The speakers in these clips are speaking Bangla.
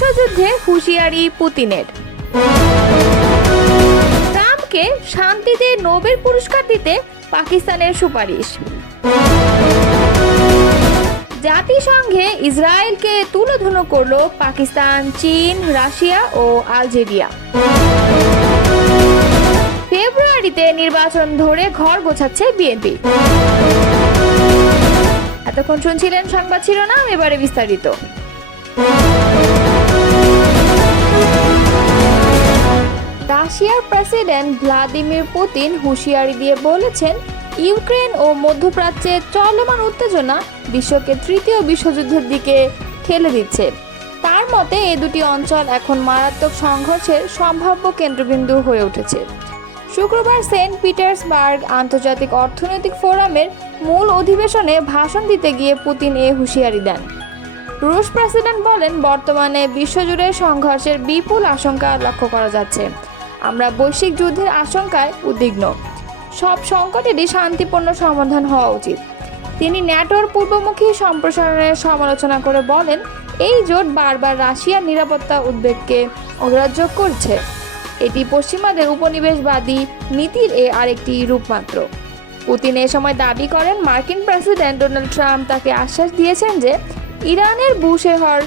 বিশ্বযুদ্ধে হুঁশিয়ারি পুতিনের। ট্রাম্পকে শান্তিতে নোবেল পুরস্কার দিতে পাকিস্তানের সুপারিশ। জাতিসংঘে ইসরায়েলকে তুলোধুনো করল পাকিস্তান, চীন, রাশিয়া ও আলজেরিয়া। ফেব্রুয়ারিতে নির্বাচন ধরে ঘর গোছাচ্ছে বিএনপি। এতক্ষণ শুনছিলেন সংবাদ শিরোনাম, এবারে বিস্তারিত। রাশিয়ার প্রেসিডেন্ট ভ্লাদিমির পুতিন হুঁশিয়ারি দিয়ে বলেছেন, ইউক্রেন ও মধ্যপ্রাচ্যে চলমান উত্তেজনা বিশ্বকে তৃতীয় বিশ্বযুদ্ধের দিকে ঠেলে দিচ্ছে। তার মতে এই দুটি অঞ্চল এখন মারাত্মক সংঘর্ষের সম্ভাব্য কেন্দ্রবিন্দু হয়ে উঠেছে। শুক্রবার সেন্ট পিটার্সবার্গ আন্তর্জাতিক অর্থনৈতিক ফোরামের মূল অধিবেশনে ভাষণ দিতে গিয়ে পুতিন এ হুঁশিয়ারি দেন। রুশ প্রেসিডেন্ট বলেন, বর্তমানে বিশ্বজুড়ে সংঘর্ষের বিপুল আশঙ্কা লক্ষ্য করা যাচ্ছে। আমরা বৈশ্বিক যুদ্ধের আশঙ্কায় উদ্বিগ্ন। সব সংকটেরই শান্তিপূর্ণ সমাধান হওয়া উচিত। তিনি ন্যাটোর পূর্বমুখী সম্প্রসারণের সমালোচনা করে বলেন, এই জোট বারবার রাশিয়ার নিরাপত্তা উদ্বেগকে অগ্রাহ্য করছে। এটি পশ্চিমাদের উপনিবেশবাদী নীতির আরেকটি রূপ মাত্র। পুতিন এ সময় দাবি করেন, মার্কিন প্রেসিডেন্ট ডোনাল্ড ট্রাম্প তাকে আশ্বাস দিয়েছেন যে ইরানের বুশেহর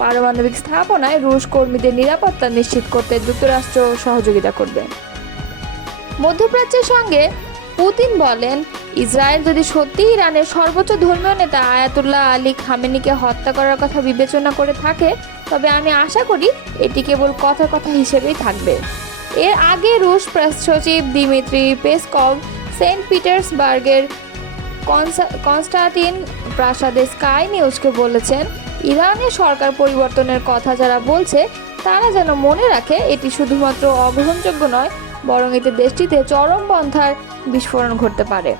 পারমাণবিক স্থাপনায় রুশ কর্মীদের নিরাপত্তা নিশ্চিত করতে যুক্তরাষ্ট্র সহযোগিতা করবে। মধ্যপ্রাচ্যের সঙ্গে পুতিন বলেন, ইসরায়েল যদি সত্যি ইরানের সর্বোচ্চ ধর্মীয় নেতা আয়াতুল্লাহ আলী খামেনিকে হত্যা করার কথা বিবেচনা করে থাকে, তবে আমি আশা করি এটি কেবল কথার কথা হিসেবেই থাকবে। এর আগে রুশ প্রেস সচিব দিমিত্রি পেসকভ সেন্ট পিটার্সবার্গের কনস্টান্টিন প্রাসাদে স্কাই নিউজকে বলেছেন, ইরানের সরকার পরিবর্তনের কথা যারা বলছে তারা যেন মনে রাখে এটি শুধুমাত্র অগ্রহণযোগ্য নয়, বরং এতে দেশটিতে চরমপন্থার বিস্ফোরণ ঘটতে পারে।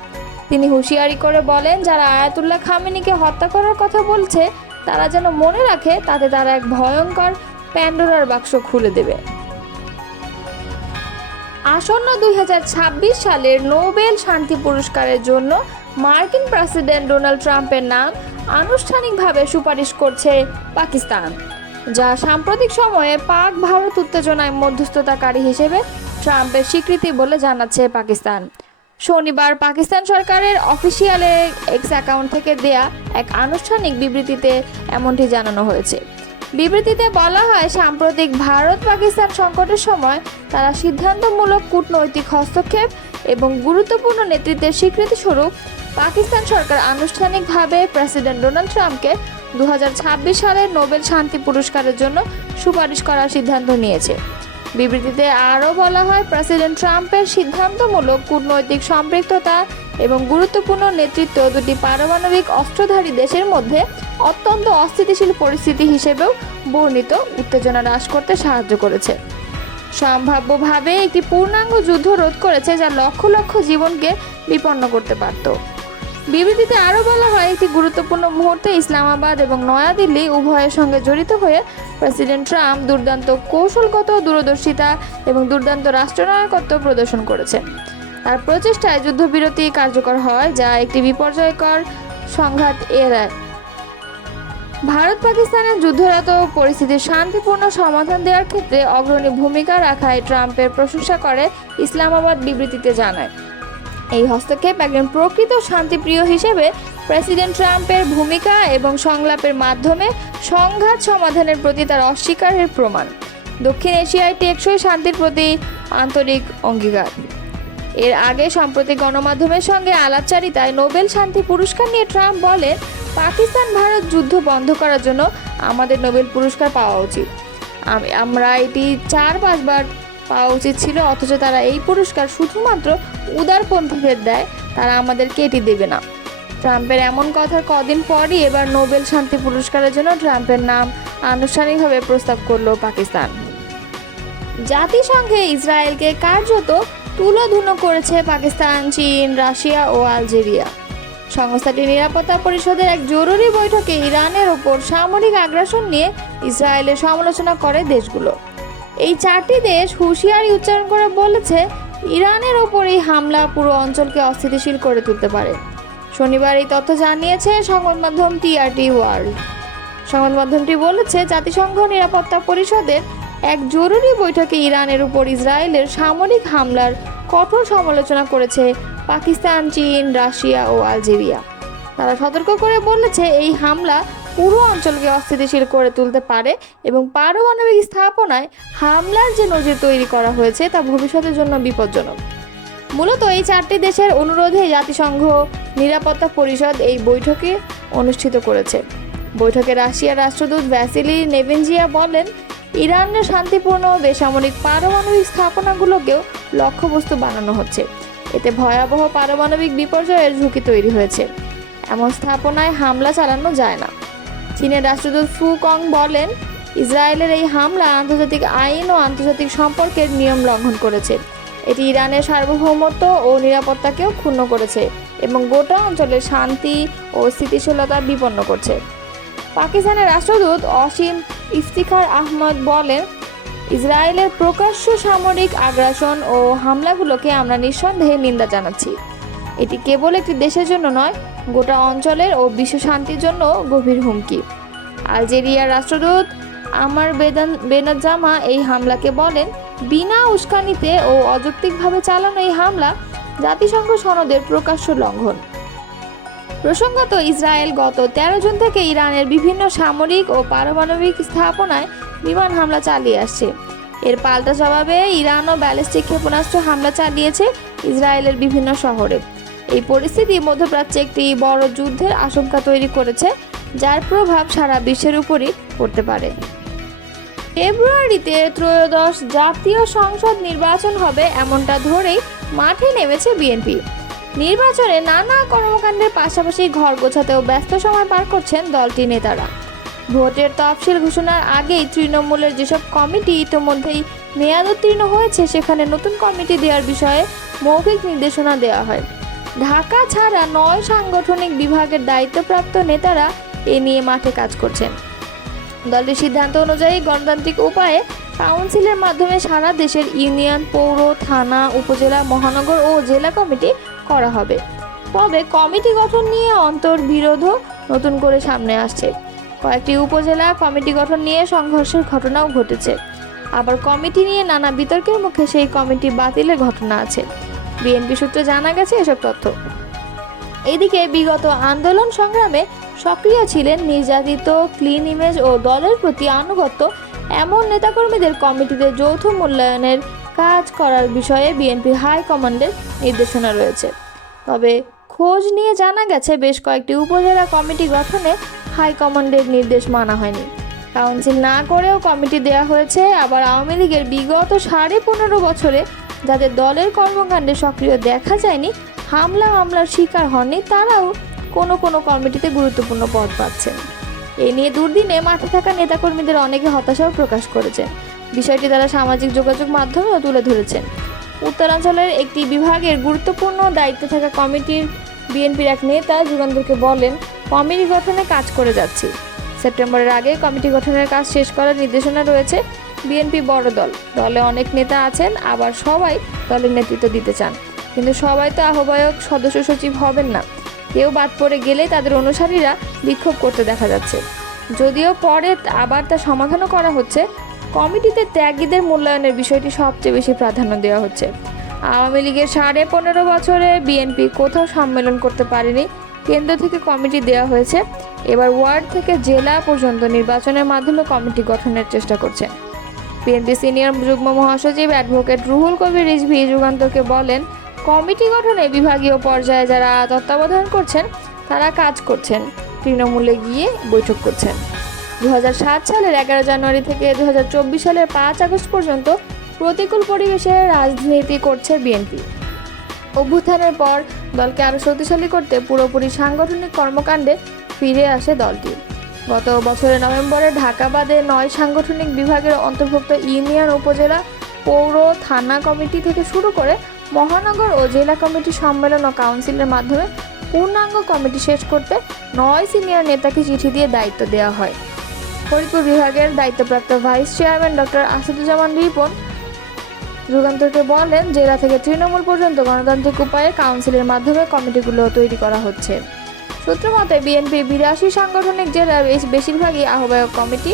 তিনি হুঁশিয়ারি করে বলেন, যারা আয়াতুল্লাহ খামেনিকে হত্যা করার কথা বলছে তারা যেন মনে রাখে তাতে তারা এক ভয়ঙ্কর প্যান্ডোরার বাক্স খুলে দেবে। আসন্ন 2026 সালের নোবেল শান্তি পুরস্কারের জন্য মার্কিন প্রেসিডেন্ট ডোনাল্ড ট্রাম্পের নাম আনুষ্ঠানিকভাবে সুপারিশ করছে পাকিস্তান, যা সাম্প্রতিক সময়ে পাক ভারত উত্তেজনায় মধ্যস্থতাকারী হিসেবে ট্রাম্পের স্বীকৃতি বলে জানাচ্ছে পাকিস্তান। শনিবার পাকিস্তান সরকারের অফিসিয়াল এক্স অ্যাকাউন্ট থেকে দেয়া এক আনুষ্ঠানিক বিবৃতিতে এমনটি জানানো হয়েছে। বিবৃতিতে বলা হয়, সাম্প্রতিক ভারত পাকিস্তান সংকটের সময় তারা সিদ্ধান্তমূলক কূটনৈতিক হস্তক্ষেপ এবং গুরুত্বপূর্ণ নেতৃত্বের স্বীকৃতিস্বরূপ পাকিস্তান সরকার আনুষ্ঠানিকভাবে প্রেসিডেন্ট ডোনাল্ড ট্রাম্পকে 2026 সালের নোবেল শান্তি পুরস্কারের জন্য সুপারিশ করার সিদ্ধান্ত নিয়েছে। বিবৃতিতে আরও বলা হয়, প্রেসিডেন্ট ট্রাম্পের সিদ্ধান্তমূলক কূটনৈতিক সম্পৃক্ততা এবং গুরুত্বপূর্ণ নেতৃত্ব দুটি পারমাণবিক অস্ত্রধারী দেশের মধ্যে অত্যন্ত অস্থিতিশীল পরিস্থিতি হিসেবেও বর্ণিত উত্তেজনা হ্রাস করতে সাহায্য করেছে। সম্ভাব্যভাবে একটি পূর্ণাঙ্গ যুদ্ধ রোধ করেছে, যা লক্ষ লক্ষ জীবনকে বিপন্ন করতে পারত। বিবৃতিতে আরও বলা হয়, একটি গুরুত্বপূর্ণ মুহূর্তে ইসলামাবাদ এবং নয়াদিল্লি উভয়ের সঙ্গে জড়িত হয়ে প্রেসিডেন্ট ট্রাম্প দুর্দান্ত কৌশলগত দূরদর্শিতা এবং দুর্দান্ত রাষ্ট্রনায়কত্ব প্রদর্শন করেছেন। তার প্রচেষ্টায় যুদ্ধবিরতি কার্যকর হয়, যা একটি বিপর্যয়কর সংঘাত এড়ায়। ভারত পাকিস্তানের যুদ্ধরত পরিস্থিতির শান্তিপূর্ণ সমাধান দেওয়ার ক্ষেত্রে অগ্রণী ভূমিকা রাখায় ট্রাম্পের প্রশংসা করে ইসলামাবাদ বিবৃতিতে জানায়। এই হস্তক্ষেপ একজন প্রকৃত শান্তিপ্রিয় হিসেবে প্রেসিডেন্ট ট্রাম্পের ভূমিকা এবং সংলাপের মাধ্যমে সংঘাত সমাধানের প্রতি তার অস্বীকারের প্রমাণ। দক্ষিণ এশিয়ায় টেকসই শান্তির প্রতি আন্তরিক অঙ্গীকার। এর আগে সম্প্রতি গণমাধ্যমের সঙ্গে আলাপচারিতায় নোবেল শান্তি পুরস্কার নিয়ে ট্রাম্প বলেন, পাকিস্তান ভারত যুদ্ধ বন্ধ করার জন্য আমাদের নোবেল পুরস্কার পাওয়া উচিত। আমরা এটি 4-5 বার পাওয়া উচিত ছিল, অথচ তারা এই পুরস্কার শুধুমাত্র উদারপন্থীদের দেয়, তারা আমাদেরকে এটি দেবে না। ট্রাম্পের এমন কথার কদিন পরই এবার নোবেল শান্তি পুরস্কারের জন্য ট্রাম্পের নাম আনুষ্ঠানিকভাবে প্রস্তাব করল পাকিস্তান। জাতিসংঘে ইসরায়েলকে কার্যত তুলোধুনো করেছে পাকিস্তান, চীন, রাশিয়া ও আলজেরিয়া। সংস্থাটির নিরাপত্তা পরিষদের এক জরুরি বৈঠকে ইরানের ওপর সামরিক আগ্রাসন নিয়ে ইসরায়েলের সমালোচনা করে দেশগুলো। এই 4টি দেশ হুঁশিয়ারি উচ্চারণ করে বলেছে, ইরানের ওপর এই হামলা পুরো অঞ্চলকে অস্থিতিশীল করে তুলতে পারে। শনিবার এই তথ্য জানিয়েছে সংবাদ মাধ্যম টিআরটি ওয়ার্ল্ড। সংবাদ মাধ্যমটি বলেছে, জাতিসংঘ নিরাপত্তা পরিষদের এক জরুরি বৈঠকে ইরানের উপর ইসরায়েলের সামরিক হামলার কঠোর সমালোচনা করেছে পাকিস্তান, চীন, রাশিয়া ও আলজেরিয়া। তারা সতর্ক করে বলেছে, এই হামলা পুরো অঞ্চলকে অস্থিতিশীল করে তুলতে পারে এবং পারমাণবিক স্থাপনায় হামলার যে নজির তৈরি করা হয়েছে তা ভবিষ্যতের জন্য বিপজ্জনক। মূলত এই চারটি দেশের অনুরোধে জাতিসংঘ নিরাপত্তা পরিষদ এই বৈঠকে অনুষ্ঠিত করেছে। বৈঠকে রাশিয়ার রাষ্ট্রদূত ভ্যাসিলি নেবেনজিয়া বলেন, ইরানের শান্তিপূর্ণ বেসামরিক পারমাণবিক স্থাপনাগুলোকেও লক্ষ্যবস্তু বানানো হচ্ছে। এতে ভয়াবহ পারমাণবিক বিপর্যয়ের ঝুঁকি তৈরি হয়েছে। এমন স্থাপনায় হামলা চালানো যায় না। চীনের রাষ্ট্রদূত ফু কং বলেন, ইসরায়েলের এই হামলা আন্তর্জাতিক আইন ও আন্তর্জাতিক সম্পর্কের নিয়ম লঙ্ঘন করেছে। এটি ইরানের সার্বভৌমত্ব ও নিরাপত্তাকেও ক্ষুণ্ণ করেছে এবং গোটা অঞ্চলের শান্তি ও স্থিতিশীলতা বিপন্ন করছে। পাকিস্তানের রাষ্ট্রদূত অসীম ইফতিখার আহমদ বলেন, ইসরায়েলের প্রকাশ্য সামরিক আগ্রাসন ও হামলাগুলোকে আমরা নিঃসন্দেহে নিন্দা জানাচ্ছি। এটি কেবল একটি দেশের জন্য নয়, গোটা অঞ্চলের ও বিশ্ব শান্তির জন্য গভীর হুমকি। আলজেরিয়ার রাষ্ট্রদূত আমার বেনাজ্জামা এই হামলাকে বলেন, বিনা উস্কানিতে ও অযৌক্তিকভাবে চালানো এই হামলা জাতিসংঘ সনদের প্রকাশ্য লঙ্ঘন। প্রসঙ্গত, ইসরায়েল গত 13 জুন থেকে ইরানের বিভিন্ন সামরিক ও পারমাণবিক স্থাপনায় বিমান হামলা চালিয়ে আসছে। এর পাল্টা জবাবে ইরানও ব্যালিস্টিক ক্ষেপণাস্ত্র হামলা চালিয়েছে ইসরায়েলের বিভিন্ন শহরে। এই পরিস্থিতি মধ্যপ্রাচ্যে একটি বড় যুদ্ধের আশঙ্কা তৈরি করেছে, যার প্রভাব সারা বিশ্বের উপরই পড়তে পারে। ফেব্রুয়ারিতে ত্রয়োদশ জাতীয় সংসদ নির্বাচন হবে এমনটা ধরেই মাঠে নেমেছে বিএনপি। নির্বাচনে নানা কর্মকাণ্ডের পাশাপাশি ঘর গোছাতেও ব্যস্ত সময় পার করছেন দলটির নেতারা। ভোটের তফসিল ঘোষণার আগেই তৃণমূলের যেসব কমিটি ইতিমধ্যেই মেয়াদোত্তীর্ণ হয়েছে, সেখানে নতুন কমিটি দেওয়ার বিষয়ে মৌখিক নির্দেশনা দেওয়া হয়। ঢাকা ছাড়া 9 সাংগঠনিক বিভাগের দায়িত্বপ্রাপ্ত নেতারা এ নিয়ে মাঠে কাজ করছেন। দলটির সিদ্ধান্ত অনুযায়ী গণতান্ত্রিক উপায়ে কাউন্সিলের মাধ্যমে সারা দেশের ইউনিয়ন, পৌর, থানা, উপজেলা, মহানগর ও জেলা কমিটি করা হবে। তবে কমিটি গঠন নিয়ে অন্তর্বিরোধও নতুন করে সামনে আসছে। কয়েকটি উপজেলা কমিটি গঠন নিয়ে সংঘর্ষের ঘটনাও ঘটেছে। আবার কমিটি নিয়ে নানা বিতর্কের মুখে সেই কমিটি বাতিলের ঘটনা আছে। বিএনপি সূত্রে জানা গেছে এসব তথ্য। এদিকে বিগত আন্দোলন সংগ্রামে সক্রিয় ছিলেন, নির্যাতিত, ক্লিন ইমেজ ও দলের প্রতি আনুগত্য এমন নেতাকর্মীদের কমিটিতে যৌথ মূল্যায়নের কাজ করার বিষয়ে বিএনপির হাইকমান্ডের নির্দেশনা রয়েছে। তবে খোঁজ নিয়ে জানা গেছে, বেশ কয়েকটি উপজেলা কমিটি গঠনে হাইকমান্ডের নির্দেশ মানা হয়নি। কাউন্সিল না করেও কমিটি দেওয়া হয়েছে। আবার আওয়ামী লীগের বিগত 15.5 বছরে যাদের দলের কর্মকাণ্ডে সক্রিয় দেখা যায়নি, হামলা মামলার শিকার হননি, তারাও কোনো কমিটিতে গুরুত্বপূর্ণ পদ পাচ্ছেন। এ নিয়ে দুর্দিনে মাঠে থাকা নেতাকর্মীদের অনেকে হতাশাও প্রকাশ করেছেন। বিষয়টি তারা সামাজিক যোগাযোগ মাধ্যমেও তুলে ধরেছেন। উত্তরাঞ্চলের একটি বিভাগের গুরুত্বপূর্ণ দায়িত্বে থাকা কমিটির বিএনপির এক নেতা যুগান্তরকে বলেন, কমিটি গঠনে কাজ করে যাচ্ছি। সেপ্টেম্বরের আগে কমিটি গঠনের কাজ শেষ করার নির্দেশনা রয়েছে। বিএনপি বড় দল, দলে অনেক নেতা আছেন, আবার সবাই দলের নেতৃত্ব দিতে চান, কিন্তু সবাই তো আহ্বায়ক, সদস্য সচিব হবেন না। কেউ বাদ পড়ে গেলেই তাদের অনুসারীরা বিক্ষোভ করতে দেখা যাচ্ছে। যদিও পরে আবার তা সমাধানও করা হচ্ছে। কমিটিতে ত্যাগীদের মূল্যায়নের বিষয়টি সবচেয়ে বেশি প্রাধান্য দেওয়া হচ্ছে। আওয়ামী লীগের 15.5 বছরে বিএনপি কোথাও সম্মেলন করতে পারেনি। কেন্দ্র থেকে কমিটি দেওয়া হয়েছে। এবার ওয়ার্ড থেকে জেলা পর্যন্ত নির্বাচনের মাধ্যমে কমিটি গঠনের চেষ্টা করছে। বিএনপি সিনিয়র যুগ্ম মহাসচিব অ্যাডভোকেট রুহুল কবির রিজভী যুগান্তরকে বলেন, কমিটি গঠনে বিভাগীয় পর্যায়ে যারা তত্ত্বাবধান করছেন তারা কাজ করছেন, তৃণমূলে গিয়ে বৈঠক করছেন। 2007 সালের 11 জানুয়ারি থেকে 2024 সালের 5 আগস্ট পর্যন্ত প্রতিকূল পরিবেশে রাজনীতি করছে বিএনপি। অভ্যুত্থানের পর দলকে আরও শক্তিশালী করতে পুরোপুরি সাংগঠনিক কর্মকাণ্ডে ফিরে আসে দলটি। গত বছরের নভেম্বরে ঢাকা বাদে 9 সাংগঠনিক বিভাগের অন্তর্ভুক্ত ইউনিয়ন, উপজেলা, পৌর, থানা কমিটি থেকে শুরু করে মহানগর ও জেলা কমিটি সম্মেলন ও কাউন্সিলের মাধ্যমে পূর্ণাঙ্গ কমিটি শেষ করতে 9 সিনিয়র নেতাকে চিঠি দিয়ে দায়িত্ব দেওয়া হয়। ফরিদপুর বিভাগের দায়িত্বপ্রাপ্ত vice chairman doctor Asaduzzaman Ripon যুগান্তরকে বলেন, জেলা থেকে তৃণমূল পর্যন্ত গণতান্ত্রিক উপায়ে কাউন্সিলের মাধ্যমে কমিটিগুলো তৈরি করা হচ্ছে। সূত্র মতে বিএনপির 82 সাংগঠনিক জেলার বেশিরভাগই আহ্বায়ক কমিটি,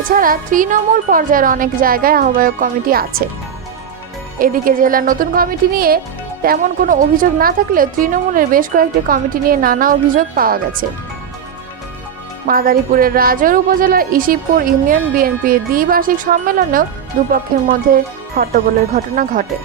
এছাড়া তৃণমূল পর্যায়ের অনেক জায়গায় আহ্বায়ক কমিটি আছে। এদিকে জেলার নতুন কমিটি নিয়ে তেমন কোনো অভিযোগ না থাকলেও তৃণমূলের বেশ কয়েকটি কমিটি নিয়ে নানা অভিযোগ পাওয়া গেছে। মাদারীপুরের রাজৈর উপজেলার ইসিবপুর ইউনিয়ন বিএনপির দ্বিবার্ষিক সম্মেলনেও দুপক্ষের মধ্যে হট্টগোলের ঘটনা ঘটে।